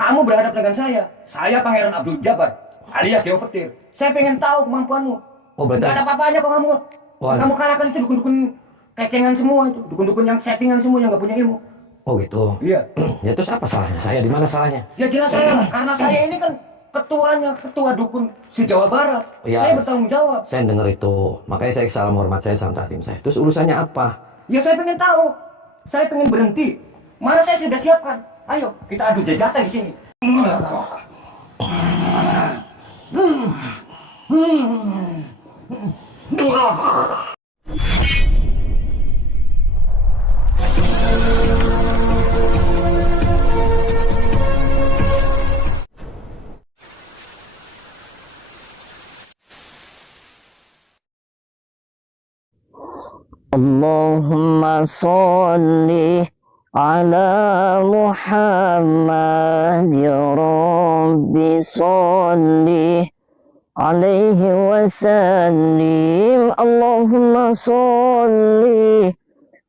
kamu berhadapan dengan saya. Saya Pangeran Abdul Jabbar, alias Dewa Petir. Saya pengen tahu kemampuanmu. Oh, berarti Gak ada apa-apanya kok kamu. Wah. Kamu kalahkan itu dukun-dukun kecengan semua itu. Dukun-dukun yang settingan semua yang gak punya ilmu. Oh gitu. Iya. Ya terus apa salahnya? Saya di mana salahnya? Ya jelas saya, karena saya ini kan ketua dukun se-Jawa Barat. Ya, Saya bertanggung jawab. saya dengar itu. Makanya saya salam hormat saya sama tim saya. Terus urusannya apa? Ya saya pengen tahu. Saya pengen berhenti. Mana saya sudah siapkan. Ayo, kita adu jajatan di sini. Allahumma sholli ala Muhammad ya Rabbi sholli alaihi wasallim. Allahumma sholli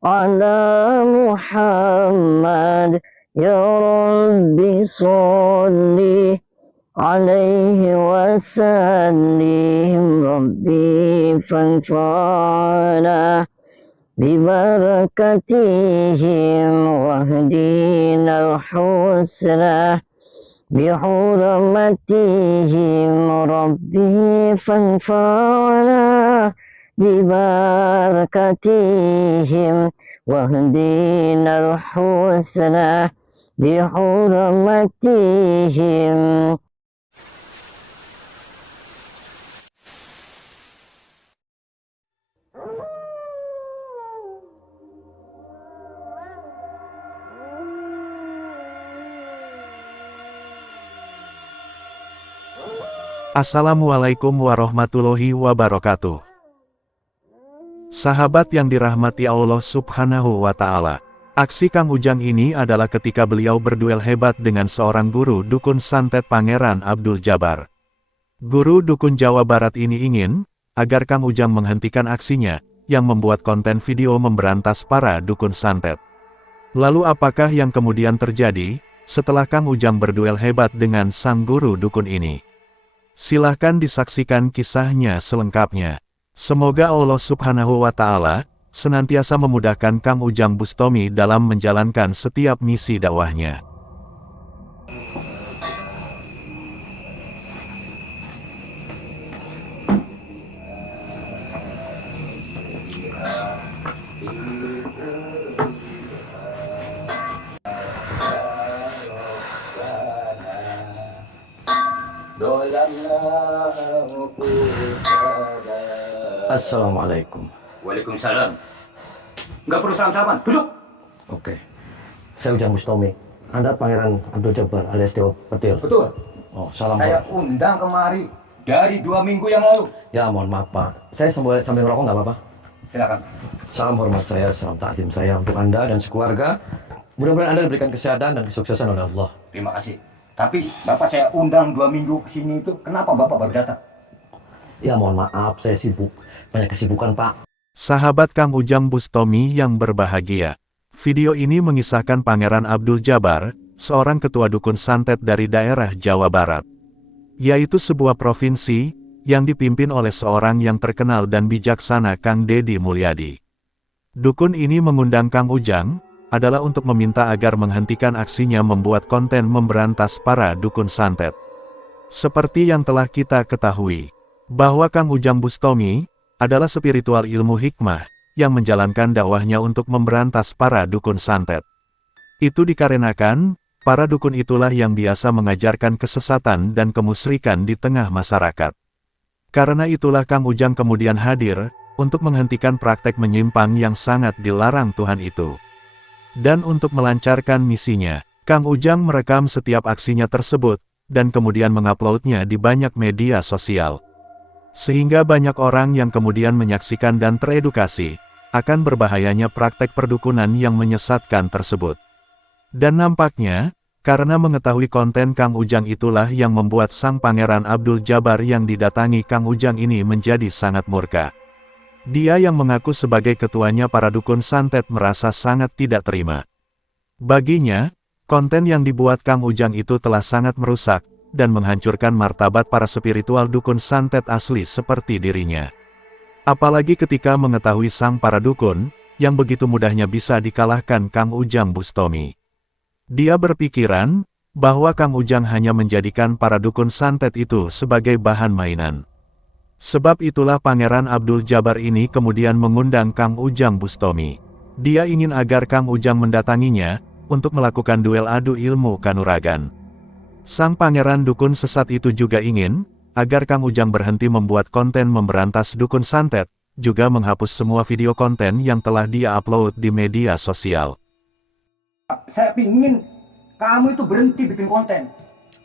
ala Muhammad ya Rabbi sholli alaihi wasallim. Rabbi fanfa'na ببركتهم واهدنا الحسنى بحرمتهم ربي فانفعنا ببركتهم واهدنا الحسنى بحرمتهم. Assalamualaikum warahmatullahi wabarakatuh. Sahabat yang dirahmati Allah Subhanahu wa Ta'ala, aksi Kang Ujang ini adalah ketika beliau berduel hebat dengan seorang guru dukun santet Pangeran Abdul Jabbar. Guru dukun Jawa Barat ini ingin agar Kang Ujang menghentikan aksinya yang membuat konten video memberantas para dukun santet. Lalu apakah yang kemudian terjadi setelah Kang Ujang berduel hebat dengan sang guru dukun ini? Silahkan disaksikan kisahnya selengkapnya. Semoga Allah Subhanahu wa Ta'ala senantiasa memudahkan Kang Ujang Bustomi dalam menjalankan setiap misi dakwahnya. Assalamualaikum. Waalaikumsalam. Nggak perlu salam-salaman, duduk. Oke. Saya Ujang Bustomi. Anda Pangeran Abdul Jabbar alias Dewa Petir. Betul. Oh, salam Saya hormat. undang kemari dari 2 minggu yang lalu. Ya mohon maaf Pak. Saya sambil ngerokok nggak apa-apa? Silakan. Salam hormat saya, salam takdim saya untuk Anda dan sekeluarga. Mudah-mudahan Anda diberikan kesehatan dan kesuksesan oleh Allah. Terima kasih. Tapi Bapak saya undang 2 minggu ke sini itu, kenapa Bapak baru datang? Ya mohon maaf, saya sibuk. Banyak kesibukan Pak. Sahabat Kang Ujang Bustomi yang berbahagia. Video ini mengisahkan Pangeran Abdul Jabbar, seorang ketua dukun santet dari daerah Jawa Barat. Yaitu sebuah provinsi yang dipimpin oleh seorang yang terkenal dan bijaksana Kang Deddy Mulyadi. Dukun ini mengundang Kang Ujang adalah untuk meminta agar menghentikan aksinya membuat konten memberantas para dukun santet. Seperti yang telah kita ketahui, bahwa Kang Ujang Bustomi adalah spiritual ilmu hikmah yang menjalankan dakwahnya untuk memberantas para dukun santet. Itu dikarenakan, para dukun itulah yang biasa mengajarkan kesesatan dan kemusyrikan di tengah masyarakat. Karena itulah Kang Ujang kemudian hadir untuk menghentikan praktek menyimpang yang sangat dilarang Tuhan itu. Dan untuk melancarkan misinya, Kang Ujang merekam setiap aksinya tersebut, dan kemudian menguploadnya di banyak media sosial. Sehingga banyak orang yang kemudian menyaksikan dan teredukasi akan berbahayanya praktek perdukunan yang menyesatkan tersebut. Dan nampaknya, karena mengetahui konten Kang Ujang itulah yang membuat sang Pangeran Abdul Jabbar yang didatangi Kang Ujang ini menjadi sangat murka. Dia yang mengaku sebagai ketuanya para dukun santet merasa sangat tidak terima. Baginya, Konten yang dibuat Kang Ujang itu telah sangat merusak, dan menghancurkan martabat para spiritual dukun santet asli seperti dirinya. Apalagi ketika mengetahui sang para dukun, yang begitu mudahnya bisa dikalahkan Kang Ujang Bustomi. Dia berpikiran, bahwa Kang Ujang hanya menjadikan para dukun santet itu sebagai bahan mainan. Sebab itulah Pangeran Abdul Jabbar ini kemudian mengundang Kang Ujang Bustomi. Dia ingin agar Kang Ujang mendatanginya, untuk melakukan duel adu ilmu kanuragan. Sang pangeran dukun sesat itu juga ingin, agar Kang Ujang berhenti membuat konten memberantas dukun santet, juga menghapus semua video konten yang telah dia upload di media sosial. Saya pingin kamu itu berhenti bikin konten.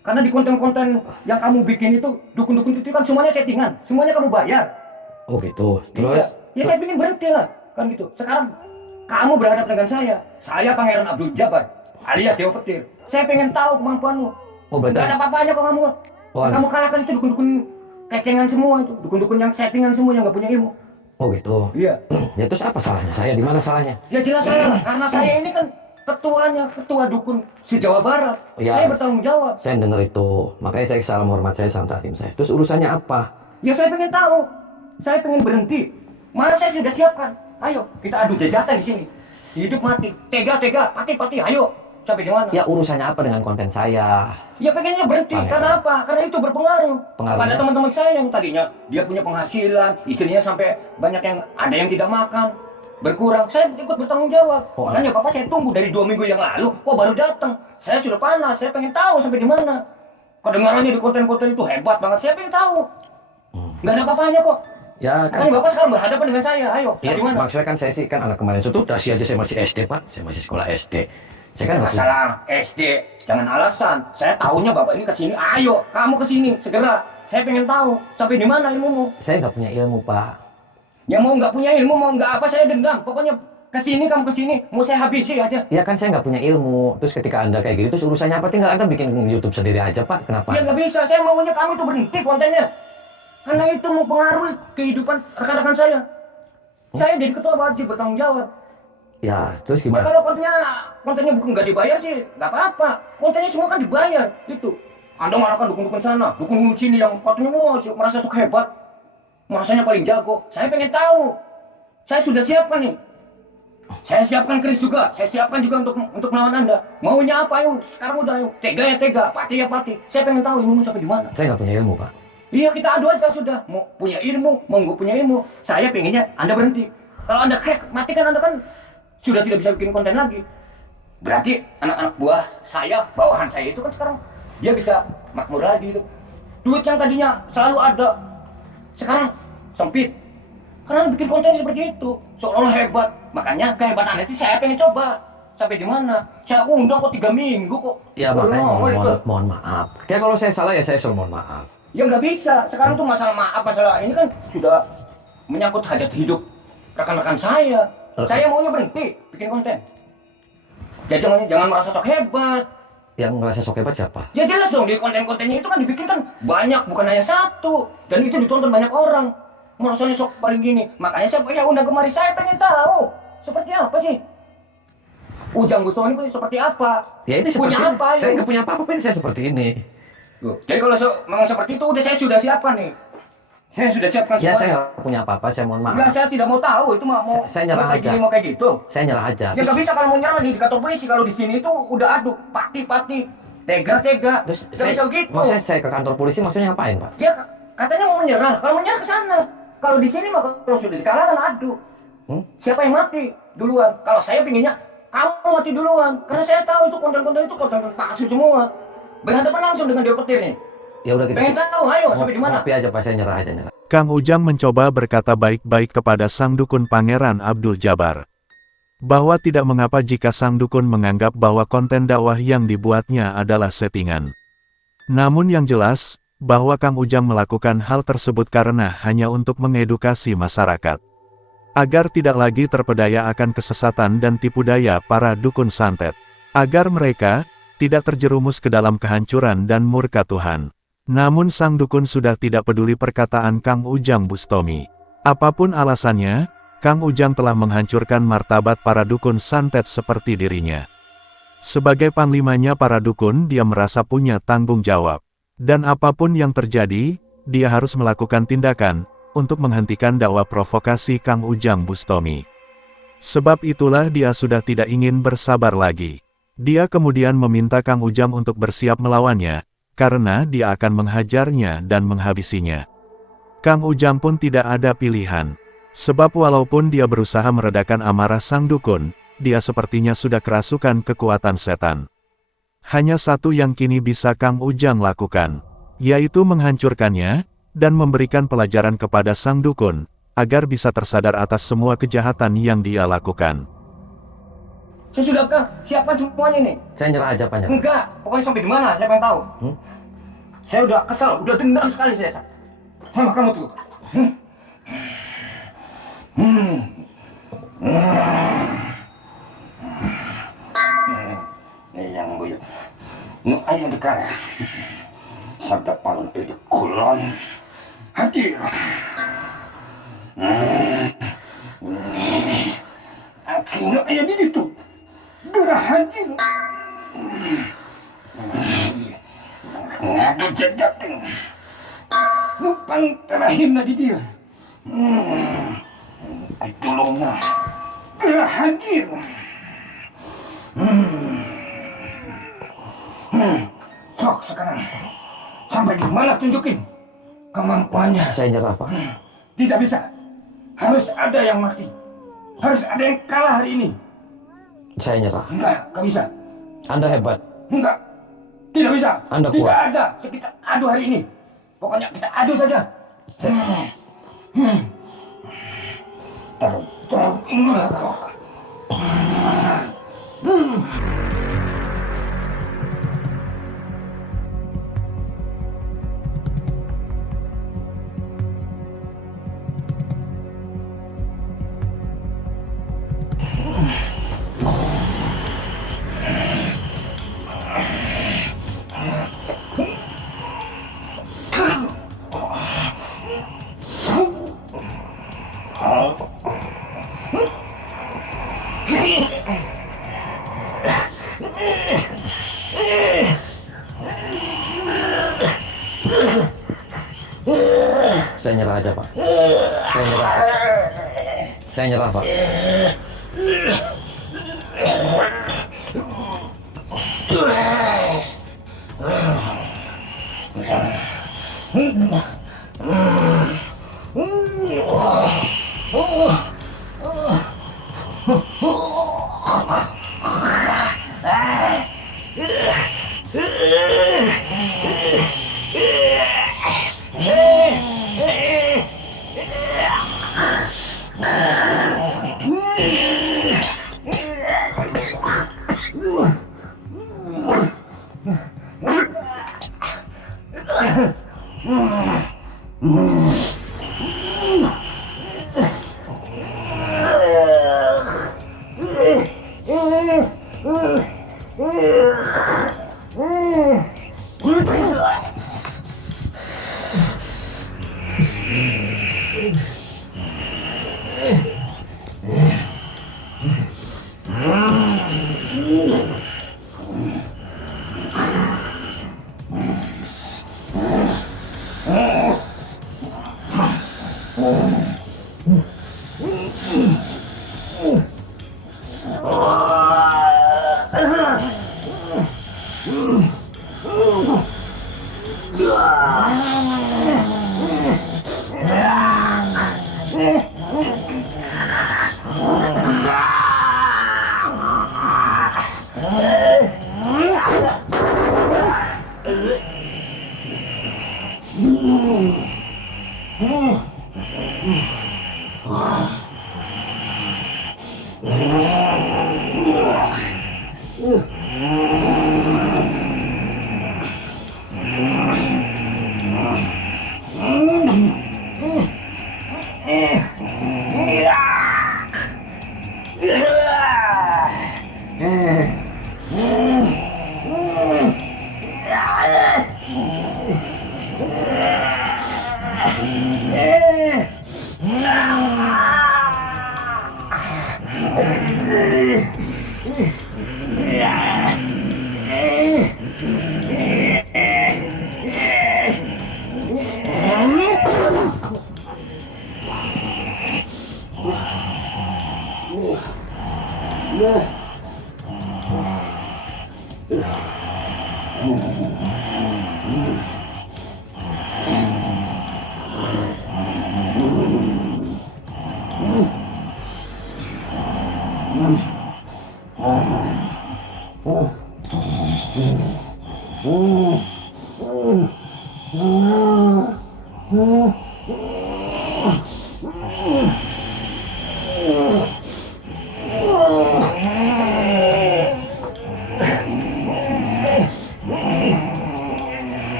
Karena di konten-konten yang kamu bikin itu, dukun-dukun itu kan semuanya settingan, semuanya kamu bayar. Oh gitu. Terus? Ya saya pingin berhenti lah, kan gitu. Sekarang kamu berhadapan dengan saya Pangeran Abdul Jabbar, alias Dewa Petir. Saya pengen tahu kemampuanmu. Oh betul. Gak ada apa-apanya kok kamu. Oh, Kamu kalahkan itu dukun-dukun kecengan semua itu, dukun-dukun yang settingan semua yang gak punya ilmu. Oh gitu. Iya. Ya terus apa salahnya saya? Di mana salahnya? Ya jelas salah, karena saya ini kan ketua dukun se-Jawa Barat. Ya, Saya bertanggung jawab. saya dengar itu. Makanya saya salam hormat saya sama tim saya. Terus urusannya apa? Ya saya pengen tahu. Saya pengen berhenti. Mana saya sudah siapkan. Ayo, kita adu jajatan di sini. Hidup mati, tega, pati, ayo. Sampai di mana? Ya urusannya apa dengan konten saya? Ya pengennya berhenti, Pangeran. karena apa? Karena itu berpengaruh Pengaruhnya? pada teman-teman saya yang tadinya dia punya penghasilan, istrinya sampai banyak yang ada yang tidak makan, berkurang. Saya ikut bertanggung jawab. Oh, Makanya Bapak saya tunggu dari 2 minggu yang lalu, kok baru datang? Saya sudah panas, saya pengen tahu sampai di mana. Kedengarannya di konten-konten itu hebat banget, saya pengen tahu. Nggak ada apa-apanya kok. Ya kan. Makanya Bapak sekarang berhadapan dengan saya, ayo, Ya, di mana? maksudnya kan saya sih kan anak kemarin itu dasi aja saya masih SD Pak. Saya masih sekolah SD. Saya kan nggak punya. Masalah SD, jangan alasan. Saya tahunya Bapak ini ke sini, ayo, kamu ke sini, segera. Saya pengen tahu sampai di mana ilmumu. Saya nggak punya ilmu Pak. Ya mau nggak punya ilmu, mau nggak apa, saya dendam. Pokoknya kesini, kamu kesini, mau saya habisi aja. Ya kan saya nggak punya ilmu. Terus ketika Anda kayak gitu, terus urusannya apa? Tinggal Anda bikin YouTube sendiri aja Pak. Kenapa? Ya nggak bisa, saya maunya kamu itu berhenti kontennya. Karena itu mempengaruhi kehidupan rekan-rekan saya. Saya jadi ketua wajib bertanggung jawab. Ya, terus Ya gimana? kalau kontennya bukan nggak dibayar sih, nggak apa-apa. Kontennya semua kan dibayar, itu. Anda marahkan dukun-dukun sana, dukun sini yang katanya wah merasa sok hebat, merasanya paling jago. Saya pengen tahu. Saya sudah siapkan nih. Saya siapkan keris juga, saya siapkan juga untuk melawan Anda. Maunya apa ayo? Sekarang udah ayo. Tega ya tega, pati ya pati. Saya pengen tahu ilmu sampai di mana. Saya nggak punya ilmu Pak. Iya kita adu aja sudah. Mau punya ilmu, mau nggak punya ilmu. Saya pengennya Anda berhenti. Kalau Anda mati kan Anda kan sudah tidak bisa bikin konten lagi. Berarti anak-anak buah saya, bawahan saya itu kan sekarang dia bisa makmur lagi itu. Duit yang tadinya selalu ada, sekarang sempit. Karena Anda bikin konten seperti itu, seolah hebat. Makanya kehebatan Anda itu saya pengen coba. Sampai di mana? Saya undang kok 3 minggu kok. Ya makanya itu. mohon maaf. Ya kalau saya salah ya saya suruh mohon maaf. Ya nggak bisa. Sekarang tuh masalah maaf, masalah ini kan sudah menyangkut hajat hidup rekan-rekan saya. Saya maunya berhenti bikin konten. Ya jangan merasa sok hebat. Yang merasa sok hebat siapa? Ya jelas dong, di konten-kontennya itu kan dibikin kan banyak, bukan hanya satu. Dan itu ditonton banyak orang. Merasanya sok paling gini. Makanya saya ya undang kemari, saya pengen tahu seperti apa sih Ujang Bustomi ini seperti apa? Ya ini seperti punya ini. apa? Saya nggak punya apa-apa, ini saya seperti ini. Loh, jadi kalau memang seperti itu saya sudah siapkan nih. Saya sudah siapkan Ya semua. saya nggak punya apa-apa, saya mohon maaf. Enggak, saya tidak mau tahu itu mau Saya nyerah mau kayak aja. gini, mau kayak gitu. Saya nyerah aja. Ya nggak bisa kalau mau nyerah di kantor polisi. Kalau di sini itu udah adu pati, tega. Terus Nggak bisa gitu. maksudnya saya ke kantor polisi maksudnya ngapain Pak? Ya katanya mau menyerah. Kalau menyerah ke sana. Kalau di sini mah kalau sudah di kalangan adu. Siapa yang mati duluan? Kalau saya pinginnya kamu mati duluan. Karena saya tahu itu konten-konten itu konten palsu semua. Berhadapan langsung dengan Dewa Petir nih. Ya udah kita Pengen tahu, ayo sampai di mana? Tapi aja Pak, saya nyerah aja nyerah. Kang Ujang mencoba berkata baik-baik kepada sang dukun Pangeran Abdul Jabbar. Bahwa tidak mengapa jika sang dukun menganggap bahwa konten dakwah yang dibuatnya adalah settingan. Namun yang jelas, bahwa Kang Ujang melakukan hal tersebut karena hanya untuk mengedukasi masyarakat. Agar tidak lagi terpedaya akan kesesatan dan tipu daya para dukun santet. Agar mereka tidak terjerumus ke dalam kehancuran dan murka Tuhan. Namun sang dukun sudah tidak peduli perkataan Kang Ujang Bustomi. Apapun alasannya, Kang Ujang telah menghancurkan martabat para dukun santet seperti dirinya. Sebagai panglimanya para dukun, dia merasa punya tanggung jawab. Dan apapun yang terjadi, dia harus melakukan tindakan untuk menghentikan dakwah provokasi Kang Ujang Bustomi. Sebab itulah dia sudah tidak ingin bersabar lagi. Dia kemudian meminta Kang Ujang untuk bersiap melawannya, karena dia akan menghajarnya dan menghabisinya. Kang Ujang pun tidak ada pilihan. Sebab walaupun dia berusaha meredakan amarah sang dukun, dia sepertinya sudah kerasukan kekuatan setan. Hanya satu yang kini bisa Kang Ujang lakukan, yaitu menghancurkannya, dan memberikan pelajaran kepada sang dukun, agar bisa tersadar atas semua kejahatan yang dia lakukan. Saya sudah siapkan semuanya nih. Saya nyerah aja, Pak. Nyerah. Enggak, pokoknya sampai di mana, siapa yang tahu. Saya udah kesal, udah dendam sekali saya. Sama kamu tuh. Ini yang buyut. Nu ayah dekara. Sabda palun itu kulon. Hadir. Akhirnya ayah di situ. Gerah hadir. Ngadu jadating. Lupang terakhir na di dia. Ay tulong na. Gerah hadir. Sok sekarang. Sampai di mana tunjukin kemampuannya. Saya nyerah, Pak. Tidak bisa. Harus ada yang mati. Harus ada yang kalah hari ini. Saya nyerah. Enggak, gak bisa. Anda hebat. Enggak. Tidak bisa. Anda tidak kuat. ada. Kita adu hari ini. Pokoknya kita adu saja. Saya nyerah aja, Pak. Saya nyerah. Saya nyerah, Pak.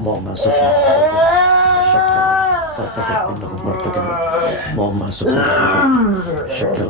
Mau masuk mau masuk syakir